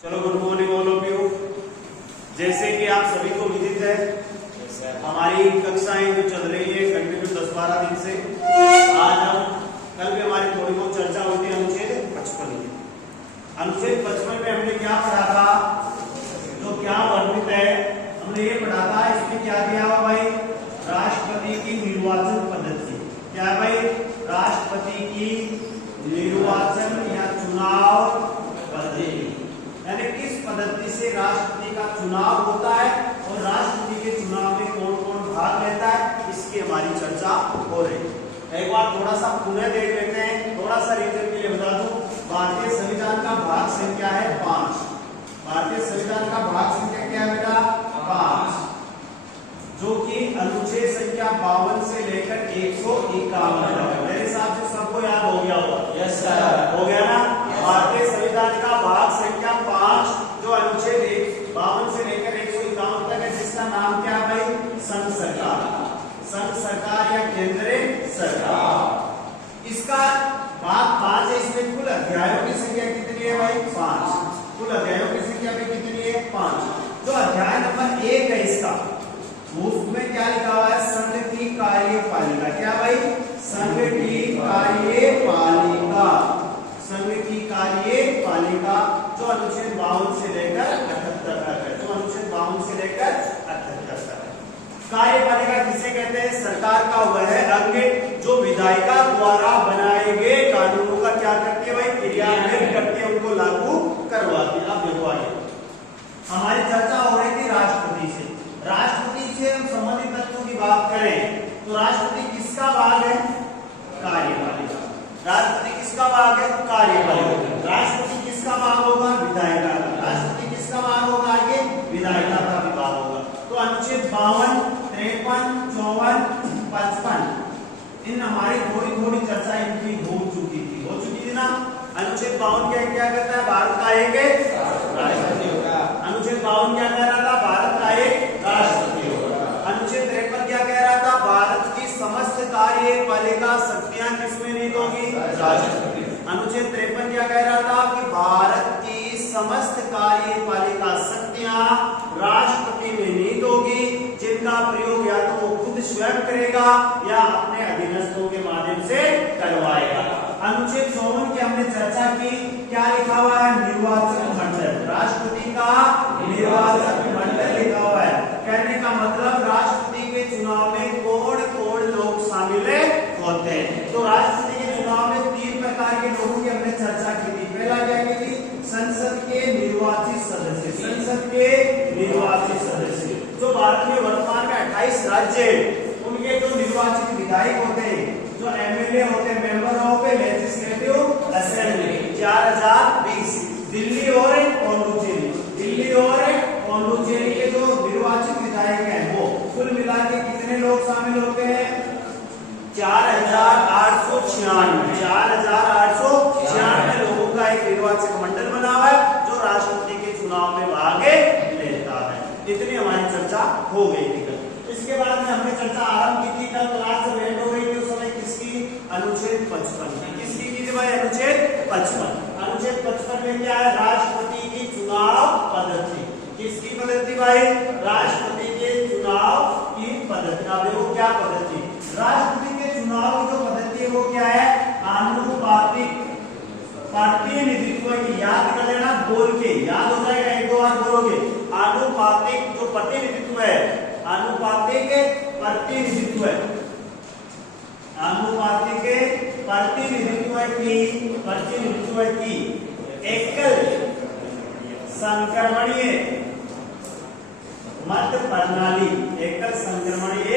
चलो good morning all of you. जैसे कि आप सभी को विदित है हमारी कक्षाएं जो चल रही है कंटिन्यू 10-12 दिन से। आज हम कल भी हमारी थोड़ी बहुत चर्चा हुई थी अनुच्छेद 55 की। अनुच्छेद 55 में हमने क्या पढ़ा था, तो क्या वर्णित है हमने ये पढ़ा था। इसमें क्या दिया हुआ भाई, राष्ट्रपति की निर्वाचन पद्धति। क्या भाई, राष्ट्रपति की निर्वाचन या चुनाव पद्धति, यानी किस पद्धति से राष्ट्रपति का चुनाव होता है और राष्ट्रपति के चुनाव में कौन कौन भाग लेता है, इसकी हमारी चर्चा हो रही है। एक बार थोड़ा सा पुनः देख लेते हैं, थोड़ा सा रीजन के लिए बता दूं। भारतीय संविधान का भाग संख्या है 5। भारतीय संविधान का भाग संख्या क्या है बेटा, 5, जो कि अनुच्छेद संख्या 52 से लेकर 151 तक। मेरे हिसाब से सबको याद हो गया होगा। यस सर, हो गया ना। भारतीय संविधान का भाग संख्या 5 जो अनुच्छेद 52 से लेकर 151 तक है, जिसका नाम क्या है भाई, संघ सरकार। संघ सरकार या केंद्रीय सरकार। इसका भाग 5 है। इसमें कुल अध्यायों की संख्या कितनी है भाई, 5। कुल अध्यायों की संख्या में कितनी है, 5। जो अध्याय नंबर 1 है इसका, उसमें क्या लिखा हुआ है, संघ की कार्यपालिका। क्या भाई, संघ की कार्यपालिका। संघ की कार्यपालिका जो अनुच्छेद 52 से लेकर 78 तक है। जो अनुच्छेद 52 से लेकर 78 तक है। कार्यपालिका किसे कहते हैं, सरकार का वह अंग जो विधायिका द्वारा बनाए गए कानूनों का क्या करती है भाई, क्रियान्वयन करती है, उनको लागू करवाती है। अब देखो आगे हमारी चर्चा हो रही थी राष्ट्रपति से। राष्ट्रपति से हम संबंधित तथ्यों की बात करें तो राष्ट्रपति किसका भाग है, कार्यपालिका। राष्ट्रपति किसका भाग है, कार्यपालिका। राष्ट्रपति किसका भाग होगा, विधायिका का। राष्ट्रपति किसका भाग होगा, आगे विधायिका का भी भाग होगा। तो अनुच्छेद 52, 53, 54, 55 इन हमारी थोड़ी थोड़ी चर्चा इनकी हो चुकी थी ना। अनुच्छेद 52 क्या करता है, भारत का एक राष्ट्रपति होगा। अनुच्छेद 52 क्या कह रहा था, भारत का एक राष्ट्रपति होगा। अनुच्छेद 53 क्या कह रहा था, भारत की समस्त कार्यपालिका शक्तियां किसमें निहित होगी, राष्ट्रपति। अनुच्छेद 53 क्या कह रहा था कि भारत की समस्त कार्यपालिका शक्तियां राष्ट्रपति में निहित होगी, जिनका प्रयोग या तो वो खुद स्वयं करेगा या अपने अधीनस्थों के माध्यम से करवाएगा। अनुच्छेद 54 की हमने चर्चा की। क्या लिखा हुआ है, निर्वाचन मंडल। राष्ट्रपति का निर्वाचन मंडल लिखा हुआ है। कहने का मतलब राष्ट्रपति के चुनाव में कौन कौन लोग शामिल होते हैं। तो राष्ट्रपति के चुनाव में 3 प्रकार के लोगों की हमने चर्चा की थी। पहला क्या की थी, संसद के निर्वाचित सदस्य। संसद के निर्वाचित सदस्य जो भारत में वर्तमान में 28 राज्य है, उनके जो निर्वाचित विधायक होते हैं, जो एमएलए होते हैं, member of legislative assembly, 4020। Delhi और पौंडुचेरी, दिल्ली और पौंडुचेरी के जो निर्वाचित विधायक हैं वो कुल मिला के कितने लोग शामिल होते हैं, 4896। 4896 लोगों का एक निर्वाचक मंडल बना हुआ है जो राष्ट्रपति के चुनाव में भाग लेता है। इतनी हमारी चर्चा हो गई थी कल। इसके बाद में हमने चर्चा आरंभ की थी, कल क्लास जब एंड हो रही थी उस समय किसकी, अनुच्छेद 55 की। किसकी की थी भाई, अनुच्छेद 55। अनुच्छेद 55 में क्या है, राष्ट्रपति की चुनाव पद्धति। किसकी पद्धति भाई, राष्ट्रपति के चुनाव की पद्धति। अब देखो क्या पद्धति, राष्ट्रपति के चुनाव की जो पद्धति है वो क्या है, आनुपातिक प्रतिनिधित्व की। याद कर लेना, बोल के याद हो जाएगा, 1-2 बार बोलोगे। आनुपातिक जो प्रतिनिधित्व है, आनुपातिक प्रतिनिधित्व, आनुपातिक प्रतिनिधित्व की एकल संक्रमणीय मत प्रणाली, एकल संक्रमणीय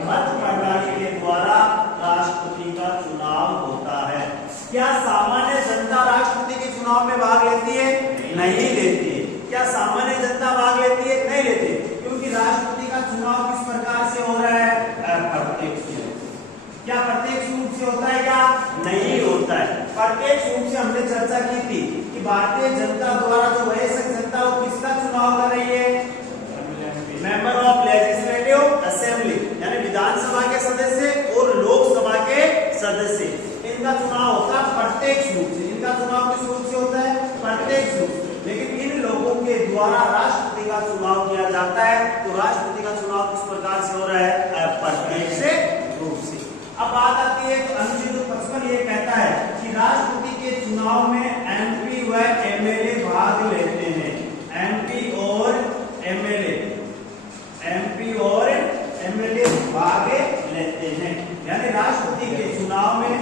मत प्रणाली के द्वारा राष्ट्रपति का चुनाव होता है। क्या सामान्य जनता राष्ट्रपति के चुनाव में भाग लेती है, नहीं लेती है। क्या सामान्य जनता भाग लेती है, नहीं लेती, क्योंकि राष्ट्रपति का चुनाव किस प्रकार से हो रहा है, प्रत्यक्ष। क्या प्रत्यक्ष रूप से होता है, क्या नहीं होता है। प्रत्यक्ष रूप से हमने चर्चा की थी कि भारतीय जनता द्वारा जो वयस्क जनता वो किसका चुनाव कर रही है, मेंबर ऑफ लेजिस्लेटिव असेंबली, यानी विधानसभा के सदस्य और लोकसभा के सदस्य, इनका चुनाव होता है प्रत्यक्ष रूप से। इनका चुनाव किस रूप से होता है, प्रत्यक्ष रूप से। लेकिन इन के द्वारा राष्ट्रपति का चुनाव किया जाता है। तो राष्ट्रपति का चुनाव किस प्रकार से हो रहा है? अप्रत्यक्ष रूप से। अब बात आती है तो अनुच्छेद 55 ये कहता है कि राष्ट्रपति के चुनाव में एमपी व एमएलए भाग लेते हैं। एमपी और एमएलए भाग लेते हैं, यानी राष्ट्रपति के चुनाव में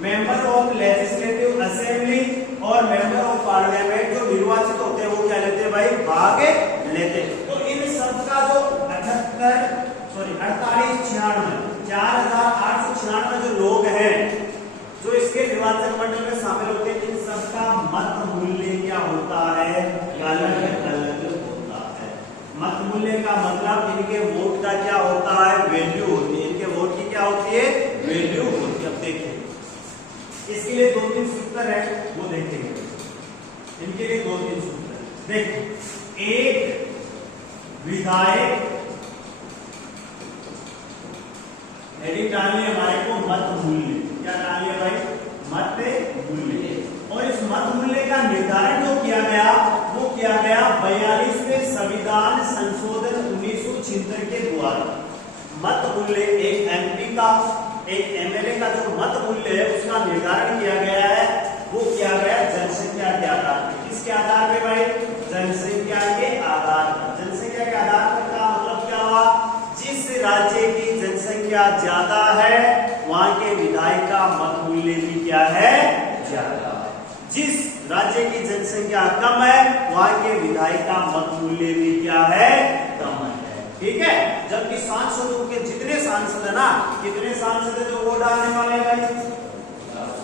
मेंबर ऑफ लेजिस्लेटिव असेंबली और मेंबर ऑफ पार्लियामेंट जो निर्वाचित होते हैं वो क्या लेते हैं भाई? भाग लेते हैं। तो इन सब का जो 4896 जो लोग हैं जो इसके निर्वाचक मंडल में शामिल होते हैं, इन सबका मत मूल्य क्या होता है? अलग अलग होता है। मत मूल्य का मतलब इनके वोट का क्या होता है? वैल्यू होती है। इनके वोट की क्या होती है? वैल्यू होती है। अब देखिए इसके लिए 2-3 सूत्र है, वो देखेंगे। इनके लिए 2-3 सूत्र देखिए। एक विधायक, हेडिंग डालनी है हमारे को मत मूल्य। क्या डालनी है भाई? मत मूल्य। और इस मत मूल्य का निर्धारण जो किया गया वो किया गया 42वें संविधान संशोधन 1976 के द्वारा। मत मूल्य एक एमपी का, एक एमएलए का जो मत मूल्य है उसका निर्धारण किया गया है, वो किया गया जनसंख्या के आधार पर। किसके आधार पे भाई? जनसंख्या के आधार पर। जनसंख्या के आधार पर का मतलब क्या हुआ? जिस राज्य की जनसंख्या ज्यादा है वहां के विधायक का मत मूल्य भी क्या है? ज्यादा। जिस राज्य की जनसंख्या कम है वहां के विधायक का मत मूल्य भी क्या है? कम है। ठीक है। जबकि सांसदों के जितने सांसद है ना, कितने सांसद है जो वोट डालने वाले हैं भाई?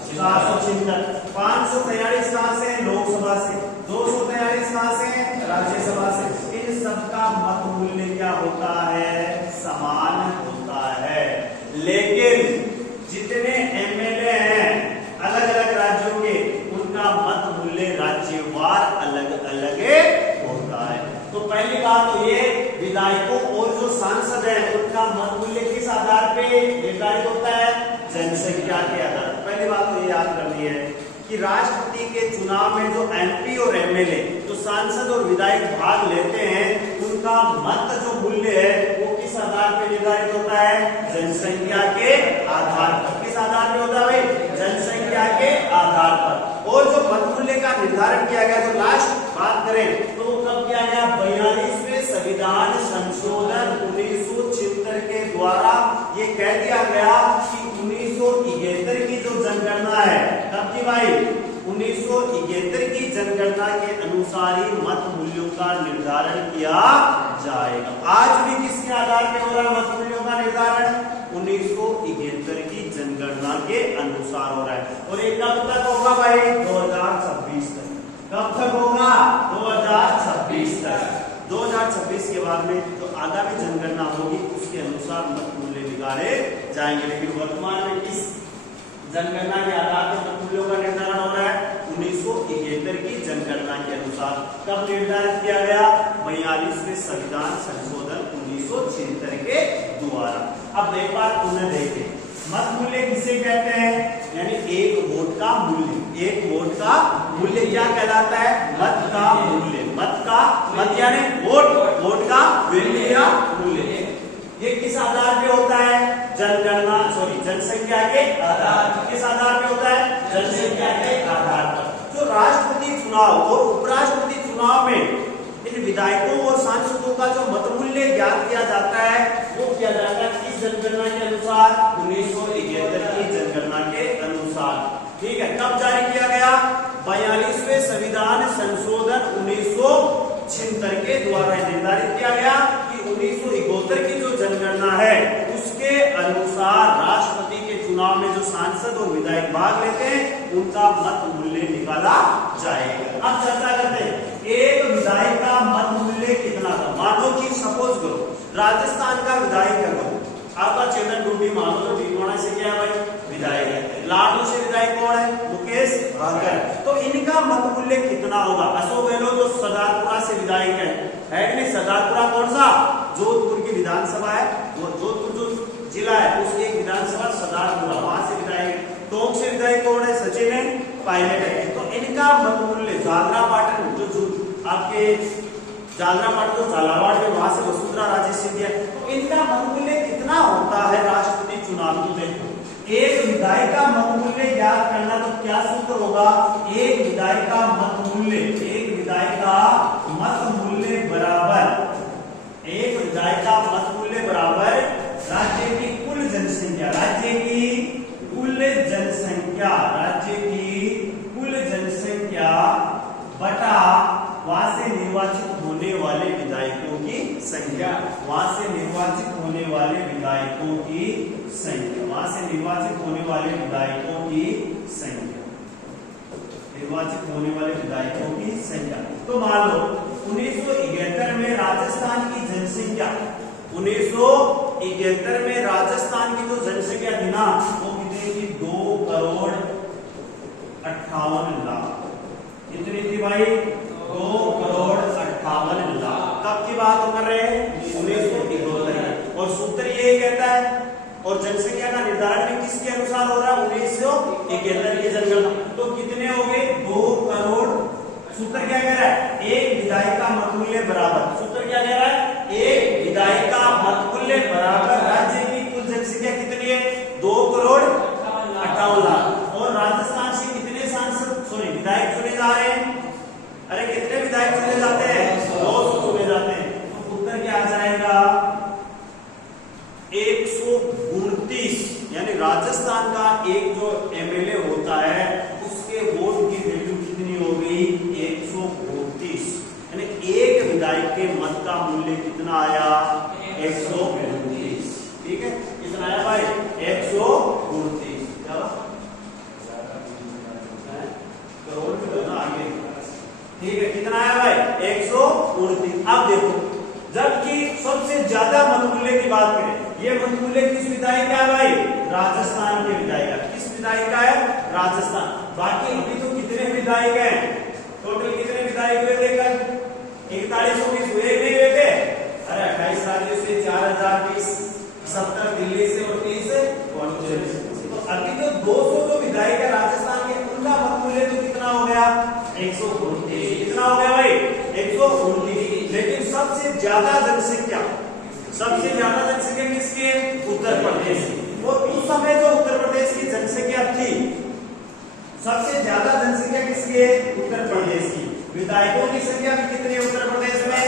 476। 543 कहां से? लोकसभा से। 243 कहां से? राज्यसभा से। इन सबका मत मूल्य क्या होता है? समान होता है। लेकिन जितने एमएलए हैं अलग अलग राज्यों के, उनका मत मूल्य राज्यवार अलग अलग होता है। तो पहली बात तो ये विधायकों और जो सांसद हैं उनका मत मूल्य किस आधार पे निर्धारित होता है? जनसंख्या के आधार पर। पहली बात तो ये याद करनी है कि राष्ट्रपति के चुनाव में जो एमपी और एमएलए जो सांसद और विधायक भाग लेते हैं उनका मत जो मूल्य है वो किस आधार पे निर्धारित होता है? जनसंख्या के आधार पर। किस आधार पे होता है भाई? जनसंख्या के आधार पर। और जो मत मूल्य का निर्धारण किया गया, तो लास्ट बात करें तो कब किया गया? 42वें संविधान संशोधन 1976 के द्वारा ये कह दिया गया कि 1973 की जो जनगणना है, कब की भाई? 1973 की जनगणना के अनुसार ही मत मूल्यों का निर्धारण किया जाएगा। आज भी किसके आधार पर हो रहा है मत मूल्यों का निर्धारण? 1973 की जनगणना के अनुसार हो रहा है। और ये कब तक होगा भाई? 2026 तक। कब तक होगा? 2026 तक। 2026 के बाद में तो आगामी जनगणना होगी, उसके अनुसार मत मूल्य निकाले जाएंगे। लेकिन वर्तमान में किस जनगणना के आधार पर मत मूल्यों का निर्धारण हो रहा है? 1973 की जनगणना के अनुसार। कब निर्धारित किया गया? 42वें संविधान संशोधन 1976 के द्वारा। अब एक बार पुनः देखें, मत मूल्य किसे कहते हैं? यानी एक वोट का मूल्य। एक वोट का मूल्य क्या कहलाता है? मत का मूल्य। मत यानी वोट का वैल्यू या मूल्य। ये किस आधार पे होता है? जनसंख्या के आधार पर। किस आधार पे होता है? जनसंख्या के आधार पर। जो राष्ट्रपति चुनाव और उपराष्ट्रपति चुनाव में इन विधायकों और सांसदों का जो मत मूल्य ज्ञात किया जाता है वो किया जाता है किस जनगणना के अनुसार? 1973 की जनगणना के अनुसार। ठीक है। कब जारी किया गया? 42वें संविधान संशोधन 1976 के द्वारा निर्धारित किया गया कि 1971 की जो जनगणना है उसके अनुसार राष्ट्रपति के चुनाव में जो सांसद और विधायक भाग लेते हैं उनका मत मूल्य निकाला जाएगा। अब चर्चा करते हैं एक विधायक का मत मूल्य कितना था। मानो कि सपोज करो राजस्थान का विधायक है आपका चेतन टूटी, मानो तो भिलवाड़ा से क्या है भाई? विधायक है। लाडू से विधायक कौन है? मुकेश भाकर। तो इनका मत मूल्य कितना होगा? अशोक गहलोत जो सरदारपुरा से विधायक है कि नहीं? सरदारपुरा कौन सा? जोधपुर की विधानसभा है। वो जोधपुर जो जिला है उसकी एक विधानसभा सरदारपुरा, वहां से विधायक। टोंक से विधायक कौन है? सचिन पायलट है। तो इनका मत मूल्य झालरा पाटन जो आपके झालरापाड़ तो झालावाड़ में, वहां से वसुंधरा राजे सिंधिया, तो इनका मतमूल्य कितना होता है राष्ट्रपति चुनाव में? देखो, एक विधायक का मतमूल्य ज्ञात करना तो क्या सूत्र होगा? एक विधायक का मतमूल्य, एक विधायक का मतमूल्य बराबर, एक विधायक का मतमूल्य बराबर राज्य की कुल जनसंख्या, राज्य की कुल जनसंख्या, राज्य की कुल जनसंख्या बटा वहां से निर्वाचित होने वाले विधायकों की संख्या, वहां से निर्वाचित होने वाले विधायकों की संख्या, वहां से निर्वाचित होने वाले विधायकों की संख्या, निर्वाचित होने वाले विधायकों की संख्या। तो मान लो 1971 में राजस्थान की जनसंख्या, 1971 में राजस्थान की जो जनसंख्या थी ना, वो कितनी थी? 2,58,00,000। कितनी थी भाई? 2,58,00,000। कब की बात कर रहे हैं? 1971। और सूत्र ये कहता है, और जनसंख्या का निर्धारण भी किसके अनुसार हो रहा है? 1971 की जनगणना। तो कितने हो गए? 2 करोड़। सूत्र क्या कह रहा है? एक विधायक का मतमूल्य बराबर, सूत्र क्या कह रहा है? एक विधायक का मतमूल्य बराबर राज्य की कुल जनसंख्या कितनी है? 2,58,00,000। और राजस्थान से कितने सांसद, सॉरी विधायक चुने जा रहे हैं? अरे कितने विधायक चुने जाते हैं? 200 चुने जाते हैं। तो उत्तर क्या आ जाएगा? 129। यानी राजस्थान का एक जो एमएलए होता है उसके वोट की वैल्यू कितनी हो गई? 132। यानी एक विधायक के मत का मूल्य कितना आया? 132। ठीक है, कितना आया भाई? 132। करोड़ में तो ना आगे। ठीक है, कितना आया भाई? 129। अब देखो, जबकि सबसे ज्यादा मतमूल्य की बात करें, ये मतमूल्य किस विधायक का है भाई? राजस्थान के विधायक का। किस विधायक का है? राजस्थान। बाकी अभी तो कितने विधायक हैं? टोटल कितने विधायक हुए थे कल? 41 हुए नहीं हुए थे? अरे 28 राज्यों से 4020, 70 दिल्ली से और 30 पौंडीचेरी। तो अभी तो 200 जो विधायक है राजस्थान के, उनका मतमूल्य तो कितना हो गया? 129। कितना हो गया भाई? 129। लेकिन सबसे ज्यादा जनसंख्या, सबसे ज्यादा जनसंख्या किसकी है? उत्तर प्रदेश की। और उस समय जो उत्तर प्रदेश की जनसंख्या थी, सबसे ज्यादा जनसंख्या किसकी है? उत्तर प्रदेश की। विधायकों की संख्या भी कितनी है उत्तर प्रदेश में?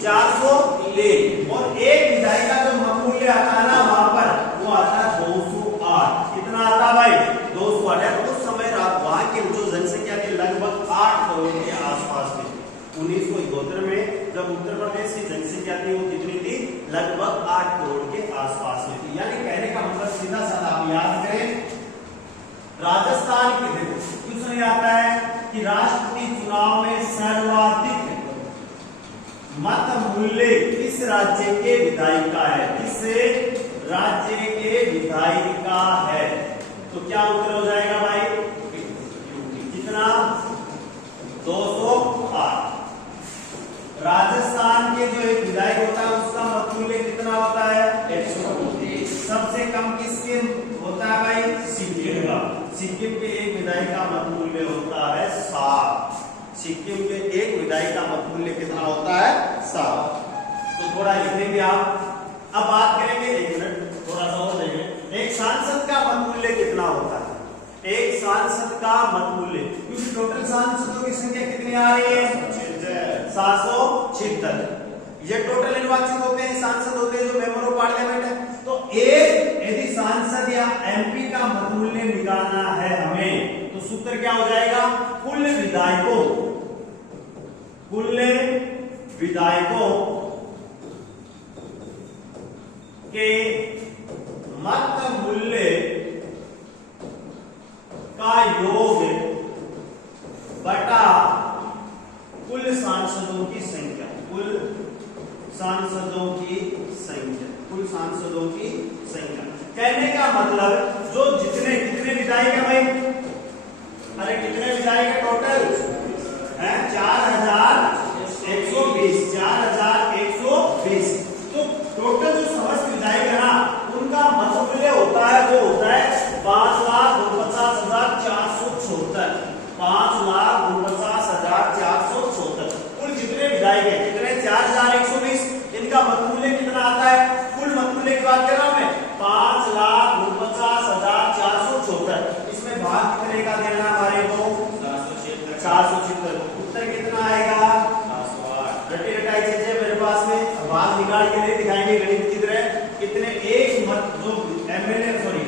403। और एक विधायक का जो मतमूल्य आता है ना वहां पर, वो आता है 208। कितना आता भाई? 208। उस समय वहां की जो जनसंख्या थी लगभग 8 करोड़ के आसपास थी। 1971 में जब उत्तर प्रदेश की जनसंख्या थी वो कितनी थी? लगभग 8 करोड़ के आसपास में थी। यानी कहने का मतलब सीधा साधा आप याद करें, राजस्थान के देखो क्वेश्चन आता है कि राष्ट्रपति चुनाव में सर्वाधिक मत मूल्य किस राज्य के विधायक का है? किस राज्य के विधायक का है? तो क्या उत्तर हो जाएगा भाई? कितना? 208। राजस्थान के जो एक विधायक होता है उसका मतमूल्य कितना होता है? 129। सबसे कम किसके होता है भाई? सिक्किम का। सिक्किम के एक विधायक का मतमूल्य होता है 7। सिक्किम के एक विधायक का मतमूल्य कितना होता है? 7। तो थोड़ा लिखेंगे आप। अब बात करेंगे, एक मिनट थोड़ा सा और देखें, एक सांसद का मतमूल्य कितना होता है? एक सांसद का मतमूल्य, क्योंकि टोटल सांसदों की संख्या कितनी आ रही है? 776। ये टोटल निर्वाचित होते हैं, सांसद होते हैं जो मेंबर ऑफ पार्लियामेंट है। तो एक यदि सांसद या एमपी का मतमूल्य निकालना है हमें, तो सूत्र क्या हो जाएगा? कुल विधायकों के मत मूल्य का योग बटा कुल सांसदों की संख्या, कुल सांसदों की संख्या। कहने का मतलब जो जितने कितने विधायक है भाई? अरे कितने विधायक है टोटल? है 4120। 4120। तो टोटल जो समस्त विधायक है ना, उनका मतमूल्य होता है, वो होता है 5,49,474। 5,49,474। कुल जितने उदाहरण के लिए दिखाएंगे गणित की तरह, कितने एक मत जो MLA sorry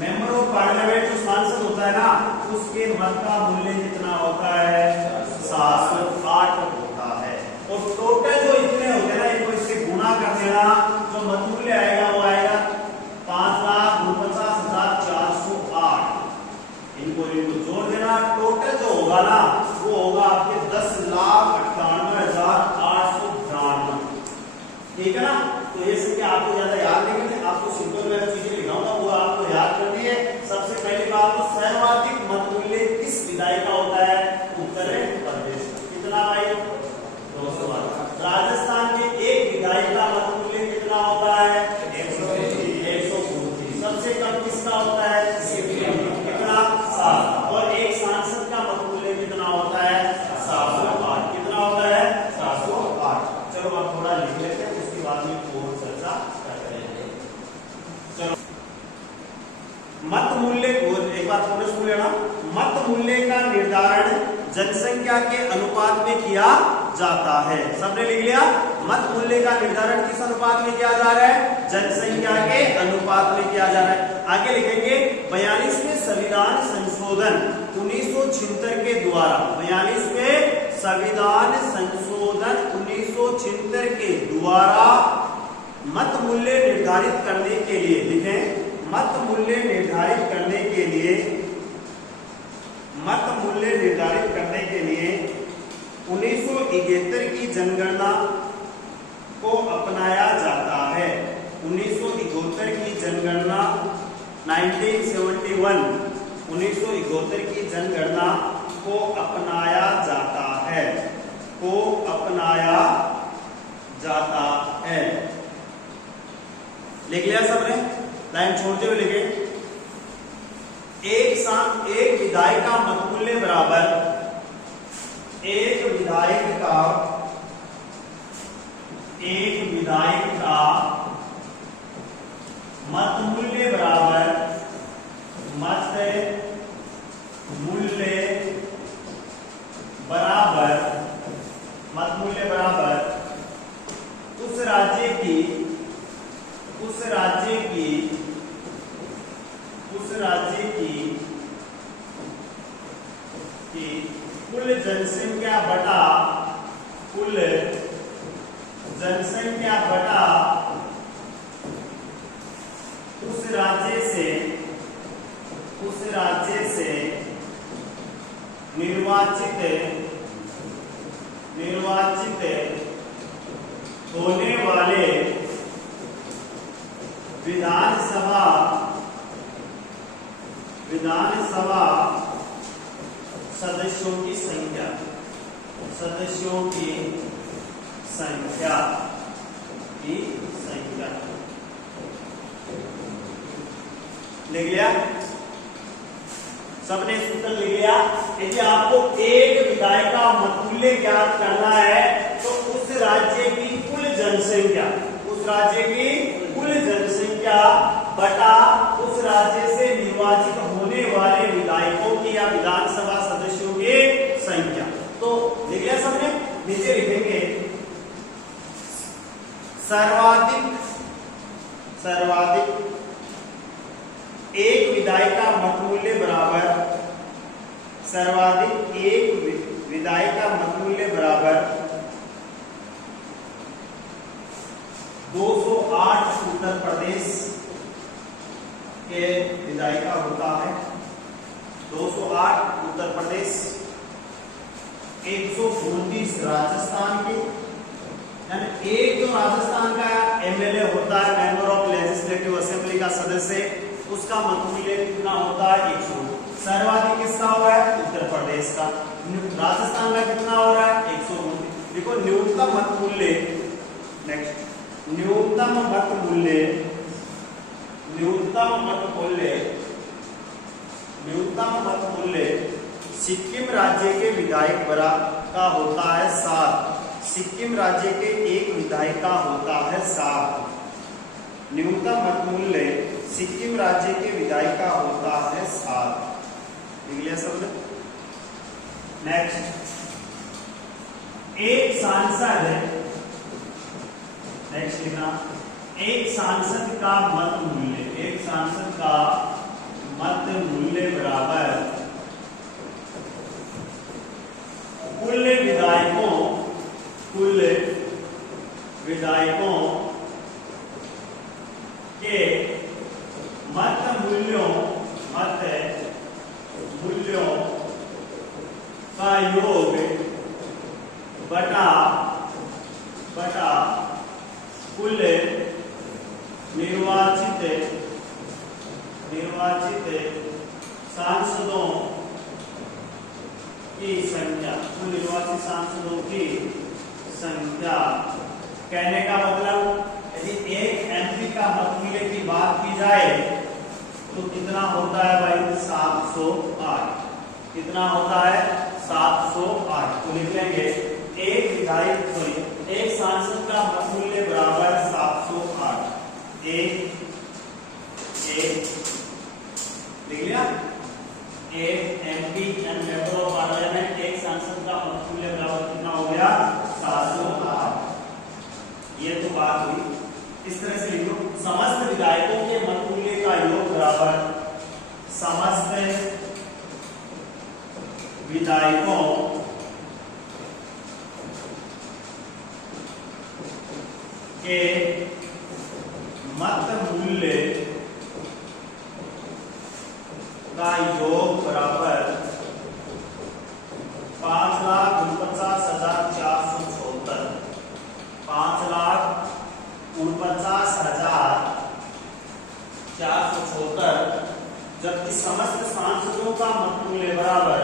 member of parliament जो सांसद होता है ना, उसके मत का मूल्य कितना होता है? 708 होता है। और टोटल जो इतने होते हैं ना, इनको इससे गुणा कर देना, जो मत मूल्य आएगा वो आएगा 5,49,408। इनको जोड़ देना, टोटल जो होगा ना वो होगा आपके 10,98,893। ठीक है ना? तो ये संख्या आपको ज्यादा याद नहीं है, आपको सिंपल में चीजें लिखाऊंगा वो आपको याद करनी है। सबसे पहली बात तो सर्वाधिक मत मूल्य किस विधायक का होता है? उत्तर प्रदेश। कितना भाई? 212। राजस्थान के एक विधायक का मत मूल्य कितना होता है? 134। सबसे कम किसका होता है? कितना? 7। और एक सांसद का मत मूल्य कितना होता है? 708। कितना होता है? 708। चलो अब थोड़ा लिख लेते हैं, उसके बाद में और चर्चा करेंगे। चलो मत मूल्य को एक बार थोड़ा सुन लेना। मत मूल्य का निर्धारण जनसंख्या के अनुपात में किया जाता है। सबने लिख लिया? मत मूल्य का निर्धारण किस अनुपात में किया जा रहा है? जनसंख्या के अनुपात में किया जा रहा है। आगे लिखेंगे 42वें संविधान संशोधन 1976 के द्वारा, 42वें संविधान संशोधन 1976 के द्वारा मत मूल्य निर्धारित करने के लिए, लिखें मत मूल्य निर्धारित करने के लिए, मत मूल्य निर्धारित करने के लिए 1971 की जनगणना को अपनाया जाता है। 1971 की जनगणना 1971, 1971 की जनगणना को अपनाया जाता है, को अपनाया जाता है। लिख लिया सबने? लाइन छोड़ते हुए लिखे। एक विधायक का मत मूल्य बराबर, एक विधायक का मत मूल्य बराबर, मत मूल्य बराबर, मत मूल्य बराबर उस राज्य की कुल जनसंख्या बटा, कुल जनसंख्या बटा उस राज्य से निर्वाचित होने वाले विधानसभा सदस्यों की संख्या, लिख लिया? सबने सूत्र लिख लिया? यदि आपको एक विधायक का मत मूल्य ज्ञात करना है तो उस राज्य की कुल जनसंख्या बटा उस राज्य से निर्वाचित होने वाले विधायकों की या विधानसभा सदस्यों की संख्या। तो लिख लिया सबने? नीचे लिखेंगे सर्वाधिक एक विधायक का मत मूल्य बराबर, सर्वाधिक एक विधायक का मत मूल्य बराबर 208 उत्तर प्रदेश के विधायक का होता है, 208 उत्तर प्रदेश, 129 राजस्थान के, यानी एक जो राजस्थान का एमएलए होता है, मेंबर ऑफ लेजिस्लेटिव असेंबली का सदस्य, उसका मत मूल्य कितना होता है? 100। सर्वाधिक किसका हो रहा है? उत्तर प्रदेश का। राजस्थान का कितना हो रहा है? 129। देखो न्यूनतम मत मूल्य, नेक्स्ट न्यूनतम मत मूल्य सिक्किम राज्य के विधायक का होता है 7। सिक्किम राज्य के एक विधायक का होता है 7। न्यूनतम मत मूल्य सिक्किम राज्य के विधायक का होता है 7। लिख लिया सबने? नेक्स्ट, एक सांसद नेक्स्ट लिखना, एक सांसद का मत मूल्य, एक सांसद का मत मूल्य बराबर कुल विधायकों के मत मूल्यों का योग बटा कुल निर्वाचित सांसदों की संख्या, कुल निर्वाचित सांसदों की संख्या। कहने का मतलब यदि एक एमपी का मत मूल्य की बात की जाए तो कितना होता है भाई? 708। कितना होता है? 708। तो लिख लेंगे एक सांसद का मत मूल्य बराबर 708। एक लिख लिया, एक MP and member of parliament, एक सांसद का मत मूल्य बराबर कितना हो गया? 708। ये तो बात हुई। इस तरह से लिखो, समस्त विधायकों के मत मूल्य का योग बराबर समस्त विधायकों के मत मूल्य का योग बराबर 5,49,476। 5,49,476, जबकि समस्त सांसदों का मत मूल्य बराबर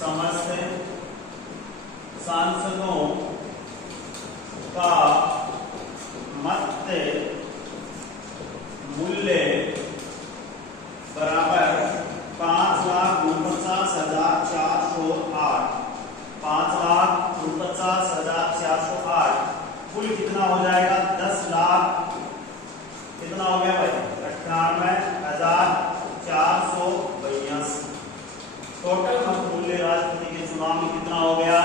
समस्त सांसदों का मत मूल्य बराबर 5,49,408। 5,49,408 कुल कितना हो जाएगा? 10 लाख कितना हो गया भाई? 98,482। टोटल मत मूल्य राष्ट्रपति के चुनाव में कितना हो गया?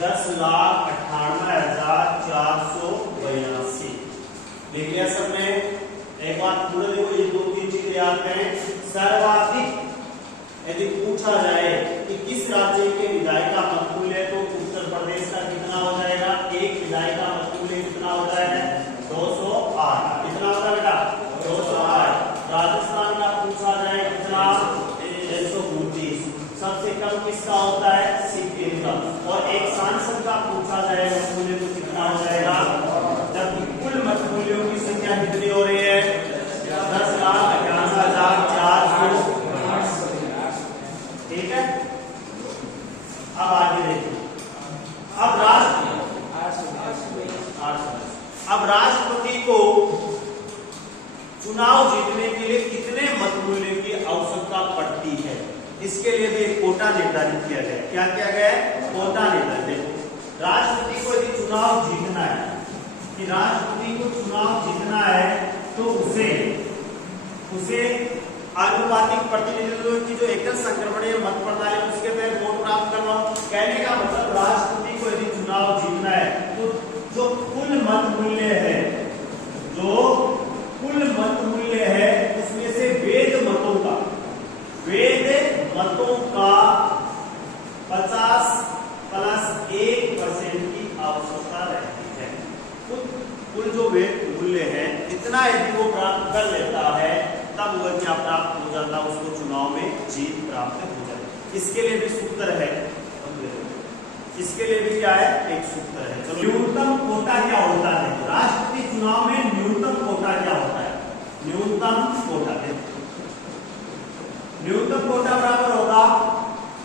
10,98,482। लिख लिया सबने? एक बात पूरा देखो, ये 2-3 चीजें याद करें। सर्वाधिक यदि पूछा जाए कि किस राज्य के विधायक का मत मूल्य है तो उत्तर प्रदेश का कितना हो जाएगा? एक विधायक का मत मूल्य कितना हो जाएगा? 208। कितना होगा बेटा? 208। राजस्थान का पूछा जाए कितना? 129। सबसे कम किसका होता है? सिक्किम का। और एक सांसद का पूछा जाए मत मूल्य तो कितना हो जाएगा? जबकि कुल मत मूल्यों की संख्या कितनी हो रही है? 10,98,400। ठीक है, अब आगे देखिए। अब राष्ट्रपति को चुनाव जीतने के लिए कितने मत मूल्य की आवश्यकता पड़ती है, इसके लिए भी एक कोटा निर्धारित किया गया। क्या किया गया है? कोटा निर्धारित। राष्ट्रपति को यदि चुनाव जीतना है, कि राष्ट्रपति को चुनाव जीतना है तो उसे आनुपातिक प्रतिनिधित्व की जो एकल संक्रमणीय मत प्रणाली है उसके तहत वोट प्राप्त करना। कहने का मतलब राष्ट्रपति को यदि चुनाव जीतना है तो जो कुल मत मूल्य है उसमें से वेद मतों का 50+1% की आवश्यकता रहती है। कुल जो वेद मूल्य है इतना यदि वो प्राप्त कर लेता है तब वह क्या प्राप्त हो जाता है? उसको चुनाव में जीत प्राप्त हो जाती है। इसके लिए भी सूत्र है, इसके लिए भी क्या है? एक सूत्र है। चलो, न्यूनतम कोटा क्या होता है? राष्ट्रपति चुनाव में न्यूनतम कोटा क्या होता है? न्यूनतम कोटा बराबर होगा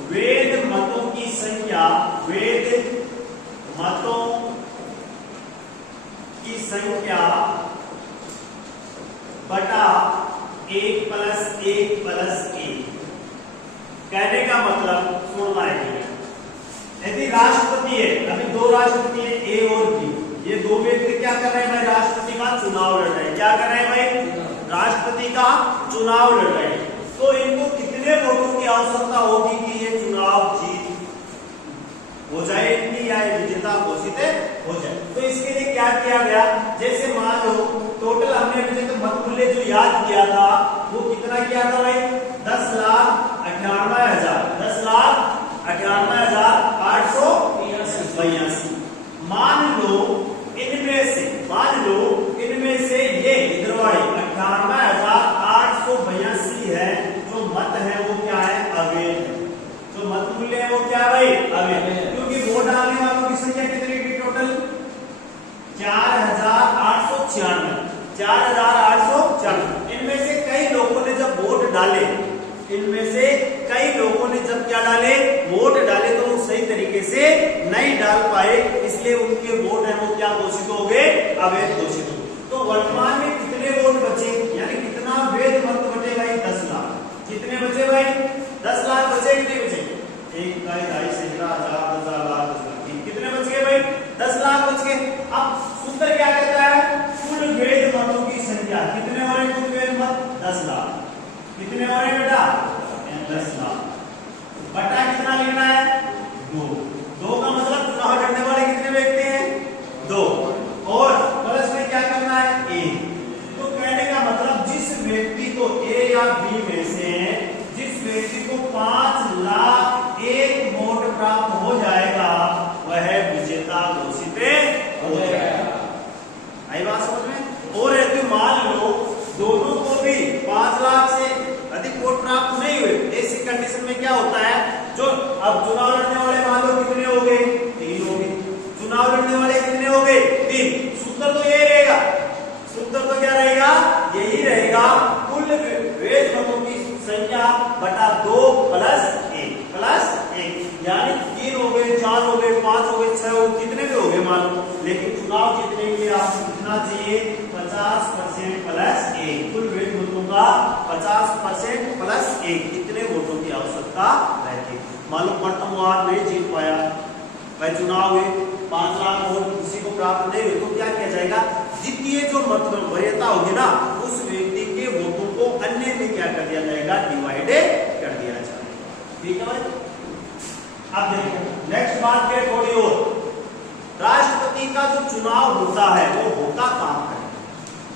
वेद मतों की संख्या बटा 1+1+1। कहने का मतलब सुनना है, यदि राष्ट्रपति है, अभी 2 राष्ट्रपति है, ए और बी, ये 2 व्यक्ति क्या कर रहे हैं भाई? राष्ट्रपति का चुनाव लड़ रहे हैं। क्या कर रहे हैं भाई? राष्ट्रपति का चुनाव लड़ रहे हैं। तो इनको कितने वोटों की आवश्यकता होगी कि ये चुनाव जीत हो जाए इनकी या विजेता घोषित हो जाए। तो इसके लिए क्या किया गया, जैसे मान लो टोटल हमने विजेता मत मूल्य जो याद किया था वो कितना किया था भाई, 10,98,000, 10,98,882। मान लो इनमें से ये इधर वाली 98,882 है, जो मत है वो क्या है, अवैध। जो मत मूल्य है वो क्या है भाई, अवैध। क्योंकि वोट डालने वालों की संख्या कितनी थी टोटल, 4,896। इनमें से कई लोगों ने जब वोट डाले, क्या डाले, वोट डाले, तो वो सही तरीके से नहीं डाल पाए, इसलिए उनके वोट है वो क्या घोषित हो गए, अवैध घोषित हो गए। तो वर्तमान में कितने वोट बचे, यानी कितना वैध मत बचे भाई, 10 लाख। कितने बचे भाई, 10 लाख बचे, कितने बचे, 1, 2, 3, 4, 5, 10 लाख, कितने बच गए भाई, 10 लाख बच गए। अब सूत्र क्या कहता है, कुल वैध मतों की संख्या, कितने हो रहे कुल वैध मत, 10 लाख। कितने हो रहे बेटा, 10 लाख बटा कितना लिखना है, 2 का मतलब चुनाव लड़ने वाले कितने व्यक्ति हैं, 2, और प्लस में क्या करना है, 1। तो कहने का मतलब जिस व्यक्ति को ए या बी में से जिस व्यक्ति को 5,01,000 वोट प्राप्त हो जाएगा वह विजेता घोषित हो जाएगा। आई बात समझ में। और यदि मान लो दोनों को भी 5 लाख से अधिक वोट प्राप्त नहीं हुए, ऐसी कंडीशन में क्या होता है, जो अब चुनाव लड़ने वाले मान लो कितने हो गए, 3 हो गए। चुनाव लड़ने वाले कितने हो गए, 3। सूत्र तो यही रहेगा, सूत्र तो क्या रहेगा, यही रहेगा, कुल वैध मतों की संख्या बटा 2 प्लस 1, यानी 3 हो गए, 4 हो गए, 5 हो गए, 6 हो गए, कितने भी हो गए मान लो, लेकिन चुनाव जीतने के लिए आपको कितना चाहिए, 50% प्लस 1। कुल वैध मतों का 50% प्लस 1, कितने वोटों की आवश्यकता रहती है। मान लो प्रथम वार नहीं जीत पाया भाई, चुनाव हुए, 5 लाख वोट किसी को प्राप्त नहीं हुए, तो क्या किया जाएगा, द्वितीय जो मत वरीयता होगी ना, उस व्यक्ति के वोटों को अन्य में क्या कर दिया जाएगा, डिवाइड कर दिया जाएगा। ठीक है भाई। अब देखो नेक्स्ट बात के थोड़ी और, राष्ट्रपति का जो चुनाव होता है वो होता कहां पर,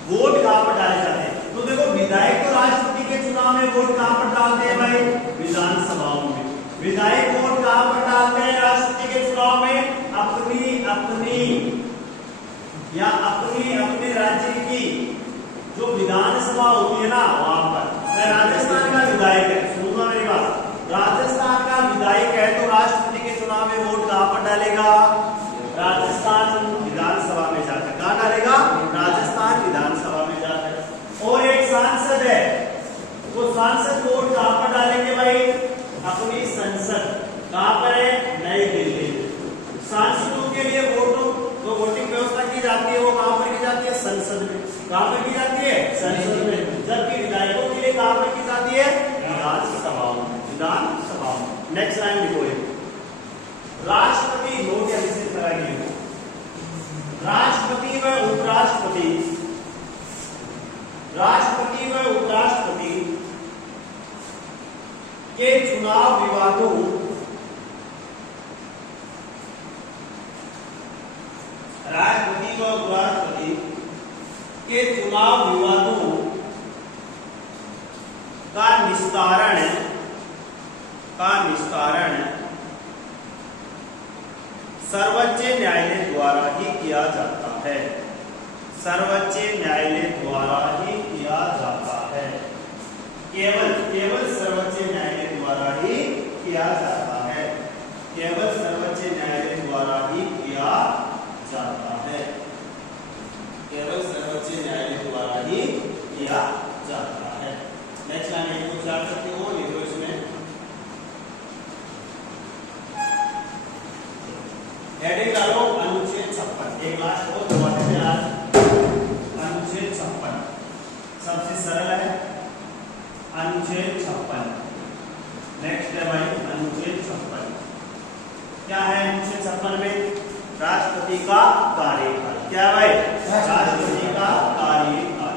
वोट कहां पर डाले जाते हैं। तो देखो विधायक तो राष्ट्रपति के चुनाव में वोट कहां पर डालते हैं भाई, विधानसभाओं में। विधायक वोट कहां पर डालते हैं राष्ट्रपति के चुनाव में, अपने राज्य की जो विधानसभा होती है ना वहां पर। राजस्थान का विधायक है, सुनना मेरी बात, राजस्थान का विधायक है तो राष्ट्रपति के चुनाव में वोट कहां पर डालेगा, राजस्थान विधानसभा में जाकर। कहां डालेगा, राजस्थान विधानसभा में जाकर। और एक सांसद है, वो सांसद वोट कहां पर डालेंगे भाई, अपनी संसद। कहां पर है, नई दिल्ली। सांसदों के लिए वोटिंग व्यवस्था की जाती है, वो कहां पर की जाती है, संसद में। कहां पर की जाती है, संसद में। जबकि विधायकों के लिए कहां पर की जाती है, विधानसभाओं में। नेक्स्ट लाइन लिखो, राष्ट्रपति नोट या विशेष कराएंगे, राष्ट्रपति व उपराष्ट्रपति के चुनाव विवादों का निस्तारण सर्वोच्च न्यायालय द्वारा ही किया जाता है। सर्वोच्च न्यायालय द्वारा ही किया जाता है। केवल सर्वोच्च न्यायालय द्वारा ही किया जाता है। केवल सर्वोच्च न्यायालय द्वारा ही किया जाता है। केवल सर्वोच्च न्यायालय द्वारा ही किया जाता है। नेक्स्ट लाइन एक कुछ याद सकते हो, लिखो इसमें हेडिंग डालो, अनुच्छेद 56। एक लास्ट और दोबारा से आज अनुच्छेद 56 सबसे सरल है, अनुच्छेद 56। नेक्स्ट है भाई अनुच्छेद 56। क्या है अनुच्छेद 56 में, राष्ट्रपति का कार्यकाल। क्या भाई, राष्ट्रपति का कार्यकाल।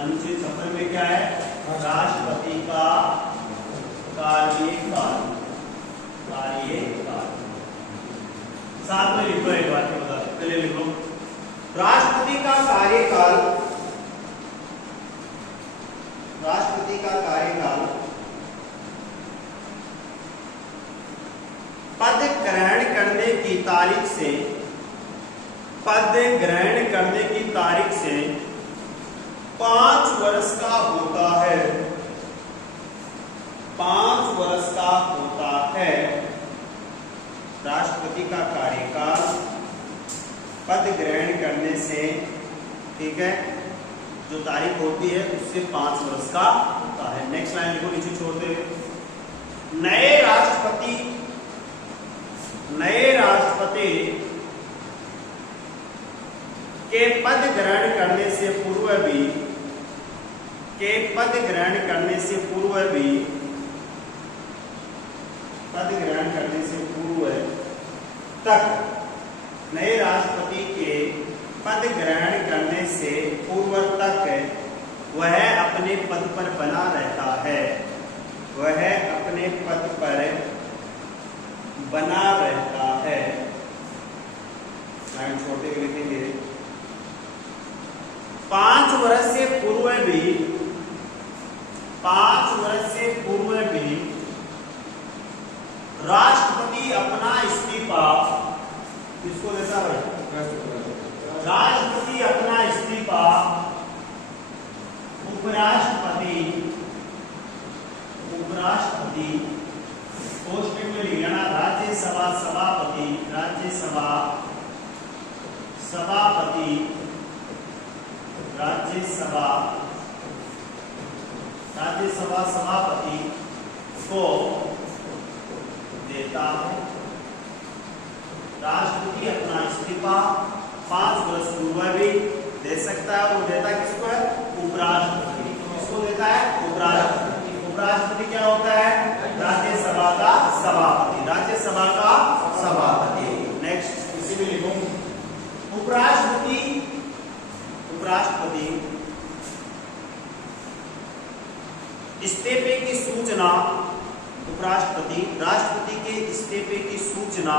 अनुच्छेद 56 में क्या है, राष्ट्रपति का कार्यकाल। साथ में लिखो, एक बार बता पहले लिखो। राष्ट्रपति का कार्यकाल, राष्ट्रपति का कार्यकाल पद ग्रहण करने की तारीख से, पद ग्रहण करने की तारीख से 5 वर्ष का होता है, 5 वर्ष का होता है। राष्ट्रपति का कार्यकाल पद ग्रहण करने से, ठीक है, जो तारीख होती है उससे 5 वर्ष का होता है। नेक्स्ट लाइन लिखो नीचे छोड़ते हुए। नए राष्ट्रपति के पद ग्रहण करने से पूर्व भी, के पद ग्रहण करने से पूर्व भी, पद ग्रहण करने से पूर्व तक, नए राष्ट्रपति के पद ग्रहण करने से पूर्व तक वह अपने पद पर बना रहता है, वह अपने पद पर बना रहता है। लाइन छोड़ते हुए लिखेंगे 5 वर्ष से पूर्व भी, 5 वर्ष से पूर्व भी राष्ट्रपति अपना इस्तीफा किसको देता है? राष्ट्रपति अपना इस्तीफा उपराष्ट्रपति, उपराष्ट्रपति पोस्ट में लिख लेना, राज्यसभा सभापति, राज्यसभा सभापति, राज्यसभा सभापति को देता है। राष्ट्रपति अपना इस्तीफा 5 वर्ष पूर्व भी दे सकता है, और वो देता किसको है? उपराष्ट्रपति। किसको देता है? उपराष्ट्रपति। उपराष्ट्रपति क्या होता है? राज्यसभा का सभापति, राज्यसभा का सभापति। नेक्स्ट इसी में लिखूं उपराष्ट्रपति, उपराष्ट्रपति इस्तीफे की सूचना, उपराष्ट्रपति राष्ट्रपति के इस्तीफे की सूचना,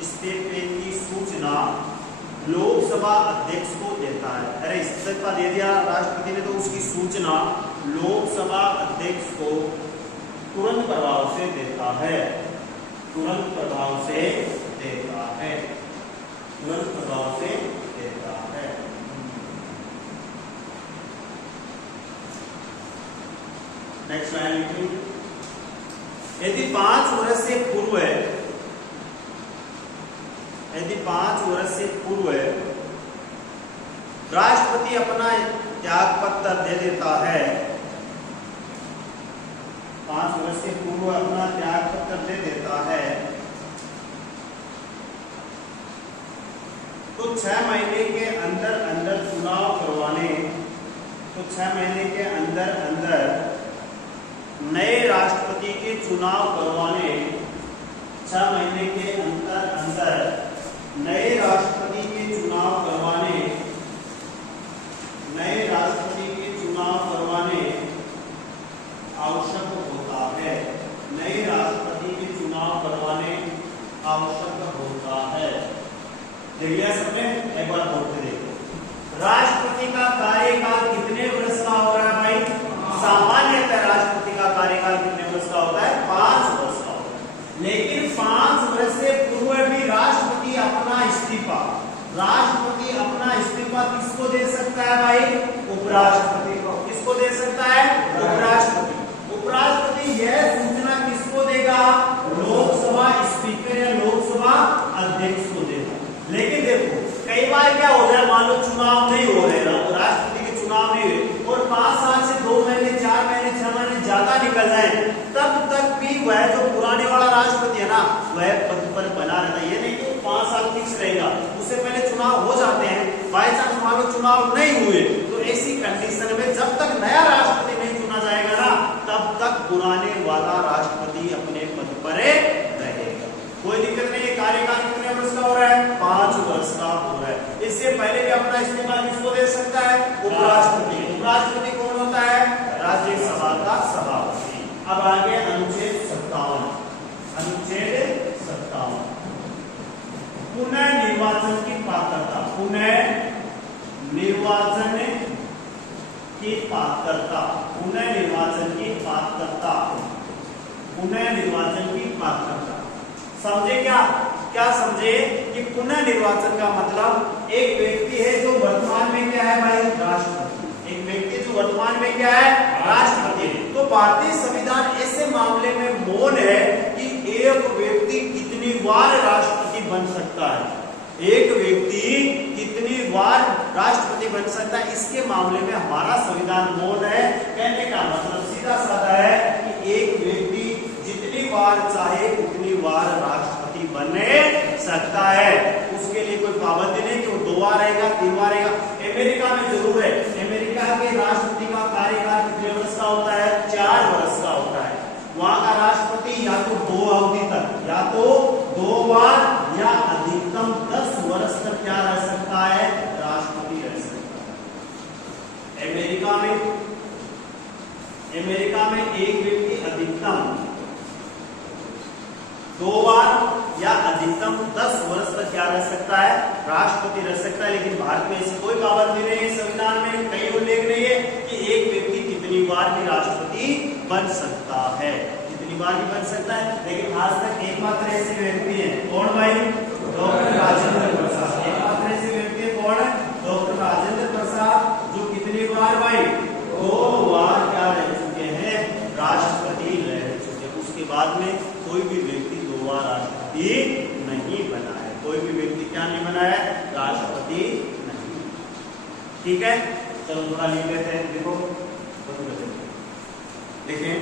इस्तीफे की सूचना लोकसभा अध्यक्ष को देता है। अरे इस्तीफा दे दिया राष्ट्रपति ने, तो उसकी सूचना लोकसभा अध्यक्ष को तुरंत प्रभाव से देता है, तुरंत प्रभाव से देता है, तुरंत प्रभाव से देता है। नेक्स्ट लाइन लिखिए। यदि 5 वर्ष से पूर्व, यदि 5 वर्ष से पूर्व राष्ट्रपति अपना त्याग पत्र दे देता है, 5 वर्ष से पूर्व अपना त्याग पत्र दे देता है, तो 6 महीने के अंदर अंदर चुनाव करवाने, तो 6 महीने के अंदर अंदर नए राष्ट्रपति के चुनाव करवाने, 6 महीने के अंदर अंदर नए राष्ट्रपति के चुनाव करवाने, नए राष्ट्रपति के चुनाव करवाने आवश्यक होता है, नए राष्ट्रपति के चुनाव करवाने आवश्यक होता है। देखिए सबने एक बार बोल के देखो। राष्ट्रपति का कार्यकाल कितने वर्ष का हो रहा है भाई? सामान्यतः राष्ट्रपति का कार्यकाल कितने वर्ष का होता है? 5 वर्ष का होता है। लेकिन 5 वर्ष से पूर्व भी राष्ट्रपति अपना इस्तीफा, राष्ट्रपति अपना इस्तीफा किसको दे सकता है भाई? उपराष्ट्रपति को। किसको दे सकता है? उपराष्ट्रपति। उपराष्ट्रपति यह सूचना किसको देगा? लोकसभा स्पीकर या लोकसभा अध्यक्ष को देगा। लेकिन देखो कई बार क्या हो जाए, मान लो चुनाव नहीं हो रहे, राष्ट्रपति के चुनाव नहीं हुए और 5 साल से 2 महीने 4 महीने 6 महीने ज्यादा निकल जाए, तब तक भी वह जो पुराने वाला राष्ट्रपति है ना, वह पद पर बना रहता है। ये नहीं कि 5 साल फिक्स रहेगा, उससे पहले चुनाव हो जाते हैं। बाई चांस मान लो चुनाव नहीं हुए, तो ऐसी कंडीशन में जब तक नया राष्ट्रपति नहीं चुना जाएगा ना, तब तक पुराने वाला राष्ट्रपति अपने पद पर रहेगा। कोई दिक्कत नहीं है। कार्यकाल कितने वर्ष का हो रहा है? 5 वर्ष का हो रहा है। इससे पहले भी अपना इस्तीफा किसको दे सकता है? उपराष्ट्रपति। उपराष्ट्रपति कौन होता है? राज्यसभा का सभापति। अब आगे अनुच्छेद 57, अनुच्छेद 57 पुनः निर्वाचन की पात्रता। समझे क्या क्या समझे कि पुनः निर्वाचन का मतलब एक व्यक्ति है जो वर्तमान में क्या है भाई, राष्ट्रपति। एक व्यक्ति जो वर्तमान में क्या है, राष्ट्रपति। तो भारतीय संविधान ऐसे मामले में मौन है कि एक व्यक्ति कितनी बार राष्ट्रपति बन सकता है, एक व्यक्ति कितनी बार राष्ट्रपति बन सकता है, इसके मामले में हमारा संविधान मौन है। कहने का मतलब सीधा साधा है कि एक व्यक्ति जितनी बार चाहे उतनी बार राष्ट्रपति बनने सकता है, उसके लिए कोई पाबंदी नहीं कि वो 2 बार रहेगा 3 बार रहेगा। अमेरिका में जरूर है, अमेरिका के राष्ट्रपति का कार्यकाल कितने वर्ष का होता है, 4 वर्ष का होता है। वहां का राष्ट्रपति या तो 2 अवधि तक, या तो 2 बार या अधिकतम 10 वर्ष तक क्या रह सकता है, राष्ट्रपति रह सकता है। अमेरिका में एक व्यक्ति अधिकतम 2 बार या अधिकतम 10 वर्ष तक क्या रह सकता है, राष्ट्रपति रह सकता है। लेकिन भारत में ऐसी कोई पाबंदी नहीं है, संविधान में कहीं उल्लेख नहीं है कि एक व्यक्ति कितनी बार भी राष्ट्रपति बन सकता है, कितनी बार भी बन सकता है। लेकिन आज तक एकमात्र ऐसे व्यक्ति हैं, कौन भाई, डॉक्टर राजेंद्र प्रसाद। एकमात्र ऐसे व्यक्ति है कौन है, डॉक्टर राजेंद्र प्रसाद, जो कितनी बार भाई, 2 बार क्या रह चुके हैं, राष्ट्रपति रह चुके हैं। उसके बाद में कोई भी व्यक्ति 2 बार राष्ट्रपति नहीं बना है, कोई भी व्यक्ति क्या नहीं बना है, राष्ट्रपति नहीं। ठीक है, चलो थोड़ा लिख लेते हैं। देखो देखें,